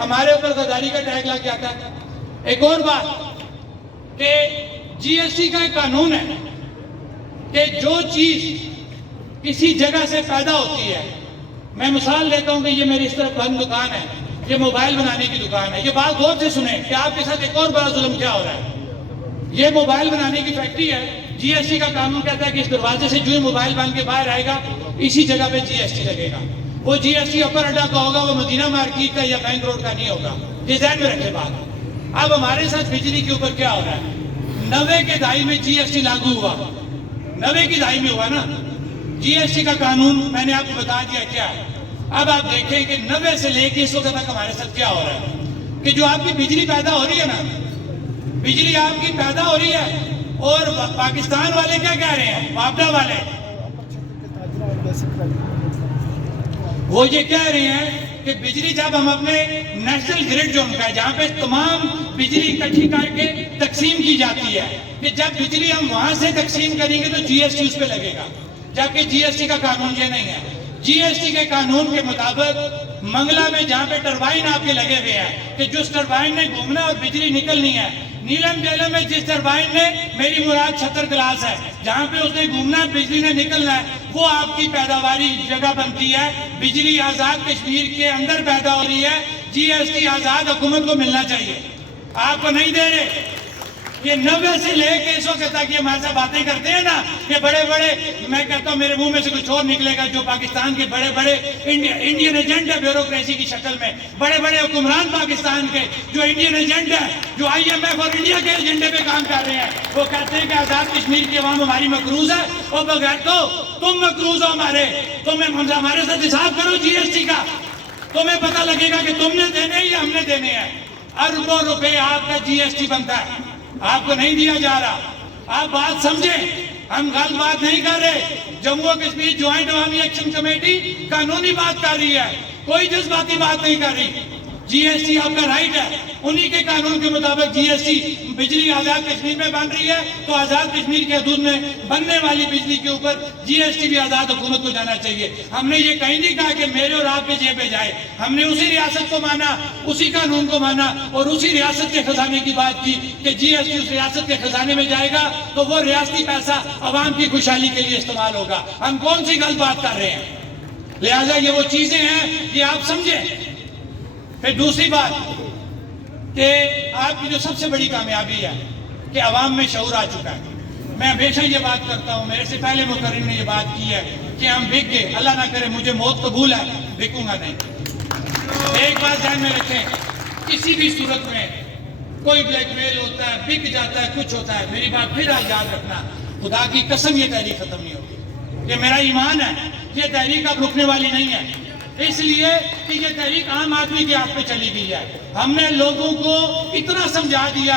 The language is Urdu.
ہمارے اوپر غداری کا ٹیگ لگ جاتا ہے۔ ایک اور بات کہ جی ایس ٹی کا ایک قانون ہے کہ جو چیز کسی جگہ سے پیدا ہوتی ہے، میں مثال دیتا ہوں کہ یہ میری اس طرف بند دکان ہے، یہ موبائل بنانے کی دکان ہے۔ یہ بات غور سے سنیں کہ آپ کے ساتھ ایک اور بڑا ظلم کیا ہو رہا ہے۔ یہ موبائل بنانے کی فیکٹری ہے، جی ایس ٹی کا قانون کہتا ہے کہ اس دروازے سے جو ہی موبائل بن کے باہر آئے گا اسی جگہ پہ جی ایس ٹی لگے گا۔ وہ جی ایس ٹی اپر اڈا کا ہوگا، وہ مدینہ مارکیٹ کا یا بینک روڈ کا نہیں ہوگا۔ یہ ذہن میں رکھے بات۔ اب ہمارے ساتھ بجلی کے اوپر کیا ہو رہا ہے؟ 90 کے دہائی میں جی ایس ٹی لاگو ہوا، 90 کی دہائی میں ہوا نا جی ایس ٹی کا قانون، میں نے آپ کو بتا دیا کیا ہے۔ اب آپ دیکھیں کہ 90 سے لے کے اس وقت تک ہمارے ساتھ کیا ہو رہا ہے کہ جو آپ کی بجلی پیدا ہو رہی ہے نا، بجلی آپ کی پیدا ہو رہی ہے، اور پاکستان والے کیا کہہ رہے ہیں، وابڈا والے، وہ یہ کہہ رہے ہیں کہ بجلی جب ہم اپنے نیشنل گریڈ جو ان کا ہے، جہاں پہ تمام بجلی اکٹھی کر کے تقسیم کی جاتی ہے، کہ جب بجلی ہم وہاں سے تقسیم کریں گے تو جی ایس ٹی اس پہ لگے گا، جبکہ جی ایس ٹی کا قانون یہ نہیں ہے۔ جی ایس ٹی کے قانون کے مطابق منگلہ میں جہاں پہ ٹربائن آپ کے لگے ہوئے ہیں، کہ جس ٹربائن نے گھومنا اور بجلی نکلنی ہے، نیلم ڈیلم میں جس ٹربائن نے، میری مراد 76 کلاس ہے، جہاں پہ اس نے گھومنا ہے بجلی نے نکلنا ہے، وہ آپ کی پیداواری جگہ بنتی ہے۔ بجلی آزاد کشمیر کے اندر پیدا ہو رہی ہے، جی ایس ٹی آزاد حکومت کو ملنا چاہیے، آپ کو نہیں دے رہے۔ یہ 90 سے لے کے اس وقت تک یہ ہمارے ساتھ باتیں کرتے ہیں نا، کہ بڑے بڑے، میں کہتا ہوں میرے منہ میں سے کچھ اور نکلے گا، جو پاکستان کے بڑے بڑے انڈین ایجنٹ ہے بیوروکریسی کی شکل میں، بڑے بڑے حکمران پاکستان کے جو انڈین ایجنٹ ہے، جو آئی ایم ایف اور انڈیا کے ایجنڈے پہ کام کر رہے ہیں، وہ کہتے ہیں کہ آزاد کشمیر کی عوام ہماری مقروض ہے، اور بغیر تو تم مقروض ہو ہمارے، ہمارے ساتھ حساب کرو جی ایس ٹی کا، تمہیں پتہ لگے گا کہ تم نے دینے یا ہم نے دینے ہیں۔ اربوں روپے آپ کا جی ایس ٹی بنتا ہے، آپ کو نہیں دیا جا رہا۔ آپ بات سمجھیں، ہم غلط بات نہیں کر رہے۔ جموں و کشمیر جوائنٹ عوامی ایکشن کمیٹی قانونی بات کر رہی ہے، کوئی جذباتی بات نہیں کر رہی۔ جی ایس ٹی آپ کا رائٹ ہے، انہی کے قانون کے مطابق جی ایس ٹی، بجلی آزاد کشمیر میں بن رہی ہے تو آزاد کشمیر کے حدود میں بننے والی بجلی کے اوپر جی ایس ٹی بھی آزاد حکومت کو جانا چاہیے۔ ہم نے یہ کہیں نہیں کہا کہ میرے اور آپ کے جیب پہ جائے، ہم نے اسی ریاست کو مانا، اسی قانون کو مانا، اور اسی ریاست کے خزانے کی بات کی کہ جی ایس ٹی اس ریاست کے خزانے میں جائے گا تو وہ ریاستی پیسہ عوام کی خوشحالی کے لیے استعمال ہوگا۔ ہم کون سی غلط بات کر رہے ہیں؟ لہٰذا یہ وہ چیزیں ہیں کہ آپ سمجھیں۔ پھر دوسری بات کہ آپ کی جو سب سے بڑی کامیابی ہے کہ عوام میں شعور آ چکا ہے۔ میں ہمیشہ یہ بات کرتا ہوں، میرے سے پہلے مقررین نے یہ بات کی ہے کہ ہم بک گئے، اللہ نہ کرے مجھے موت قبول ہے، بکوں گا نہیں۔ ایک بات ذہن میں رکھیں، کسی بھی صورت میں کوئی بلیک میل ہوتا ہے، بک جاتا ہے، کچھ ہوتا ہے، میری بات پھر یاد رکھنا، خدا کی قسم یہ تحریک ختم نہیں ہوگی۔ یہ میرا ایمان ہے، یہ تحریک اب رکنے والی نہیں ہے، اس لیے کہ یہ تحریک عام آدمی کے ہاتھ پہ چلی گئی ہے۔ ہم نے لوگوں کو اتنا سمجھا دیا